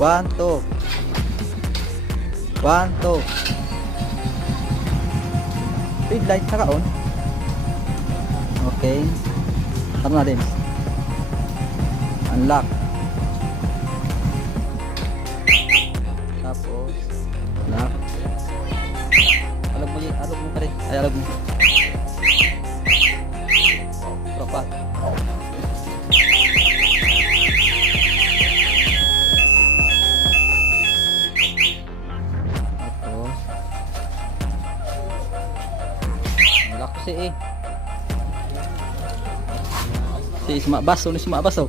1, 2. 1, 2. Speed light, saka on. Okay. Tama natin. Unlock. Tapos lock. Alog mo pa rin. Ay, alog mo. Tropa. Tapos lock si eh. Si sumabas, oh.